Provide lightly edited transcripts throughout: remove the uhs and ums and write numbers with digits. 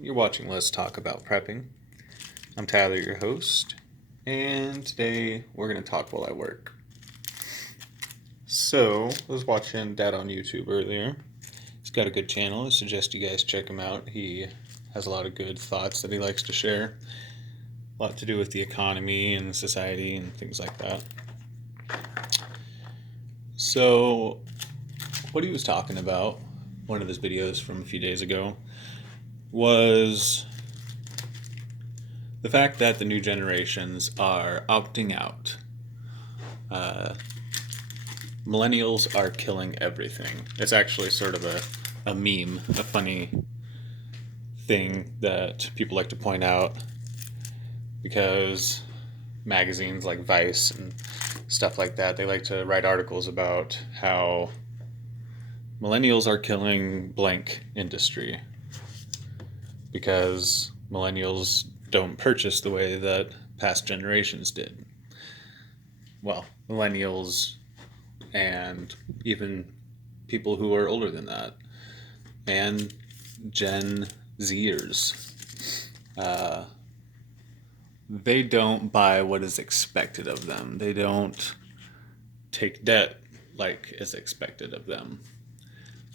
You're watching Let's Talk About Prepping. I'm Tyler, your host, and today we're going to talk while I work. So, I was watching Dad on YouTube earlier. He's got a good channel. I suggest you guys check him out. He has a lot of good thoughts that he likes to share. A lot to do with the economy and society and things like that. So, what he was talking about, one of his videos from a few days ago, was the fact that the new generations are opting out. Millennials are killing everything. It's actually sort of a meme, a funny thing that people like to point out because magazines like Vice and stuff like that, they like to write articles about how millennials are killing blank industry because millennials don't purchase the way that past generations did. Well, millennials and even people who are older than that, and Gen Zers. They don't buy what is expected of them. They don't take debt like is expected of them.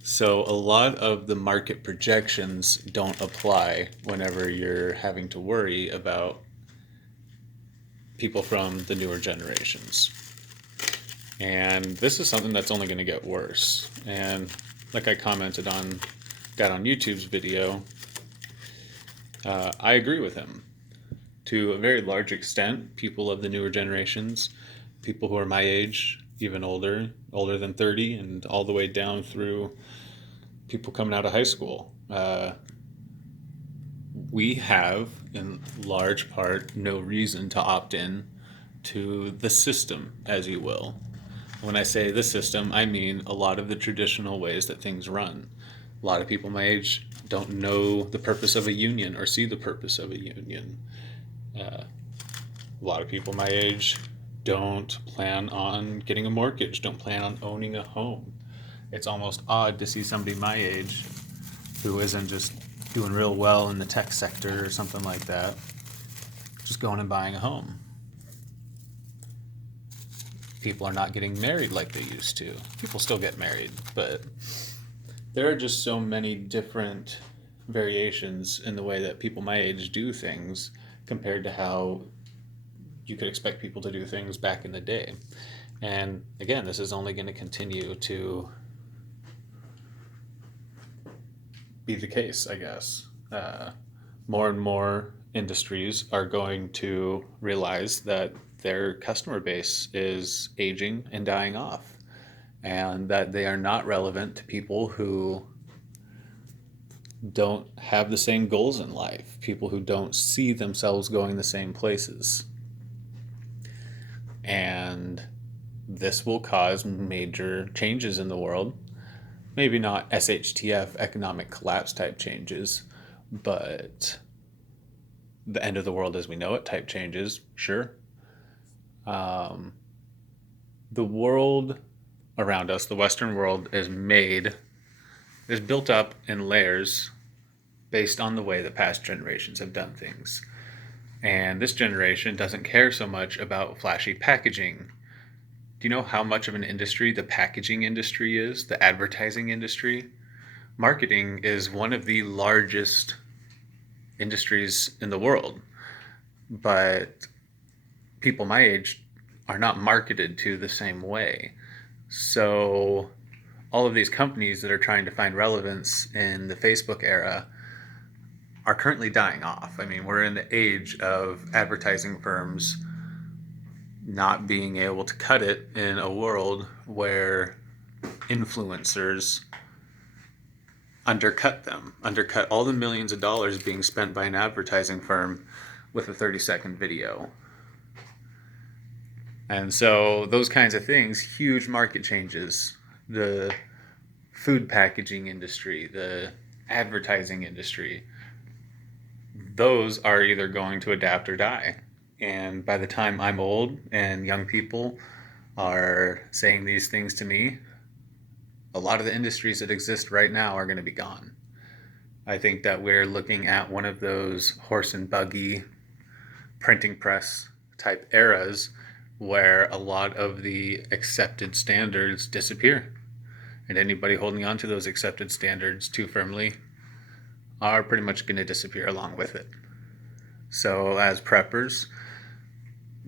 So a lot of the market projections don't apply whenever you're having to worry about people from the newer generations. And this is something that's only going to get worse. And like I commented on Dad on YouTube's video, I agree with him. To a very large extent, people of the newer generations, people who are my age, even older than 30, and all the way down through people coming out of high school, we have, in large part, no reason to opt in to the system, as you will. When I say the system, I mean a lot of the traditional ways that things run. A lot of people my age don't know the purpose of a union or see the purpose of a union. A lot of people my age don't plan on getting a mortgage, don't plan on owning a home. It's almost odd to see somebody my age who isn't just doing real well in the tech sector or something like that, just going and buying a home. People are not getting married like they used to. People still get married, but there are just so many different variations in the way that people my age do things compared to how you could expect people to do things back in the day. And again, this is only going to continue to be the case, I guess. More and more industries are going to realize that their customer base is aging and dying off, and that they are not relevant to people who don't have the same goals in life, people who don't see themselves going the same places. And this will cause major changes in the world. Maybe not SHTF, economic collapse type changes, but the end of the world as we know it type changes, sure. Um, the world around us, the Western world, is built up in layers based on the way that past generations have done things. And this generation doesn't care so much about flashy packaging. Do you know how much of an industry the packaging industry is, the advertising industry? Marketing is one of the largest industries in the world, but people my age are not marketed to the same way. So all of these companies that are trying to find relevance in the Facebook era are currently dying off. I mean, we're in the age of advertising firms not being able to cut it in a world where influencers undercut all the millions of dollars being spent by an advertising firm with a 30-second video. And so those kinds of things, huge market changes. The food packaging industry, the advertising industry, those are either going to adapt or die. And by the time I'm old and young people are saying these things to me, a lot of the industries that exist right now are going to be gone. I think that we're looking at one of those horse and buggy printing press type eras where a lot of the accepted standards disappear. And anybody holding on to those accepted standards too firmly are pretty much going to disappear along with it. So, as preppers,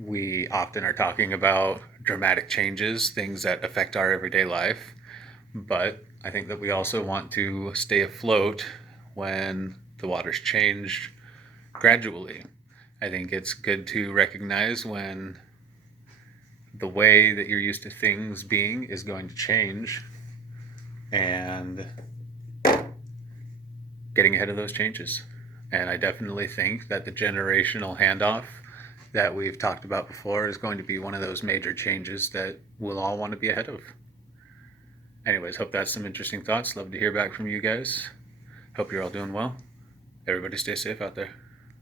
we often are talking about dramatic changes, things that affect our everyday life. But I think that we also want to stay afloat when the water's changed gradually. I think it's good to recognize when the way that you're used to things being is going to change and getting ahead of those changes. And I definitely think that the generational handoff that we've talked about before is going to be one of those major changes that we'll all want to be ahead of. Anyways, hope that's some interesting thoughts. Love to hear back from you guys. Hope you're all doing well. Everybody stay safe out there.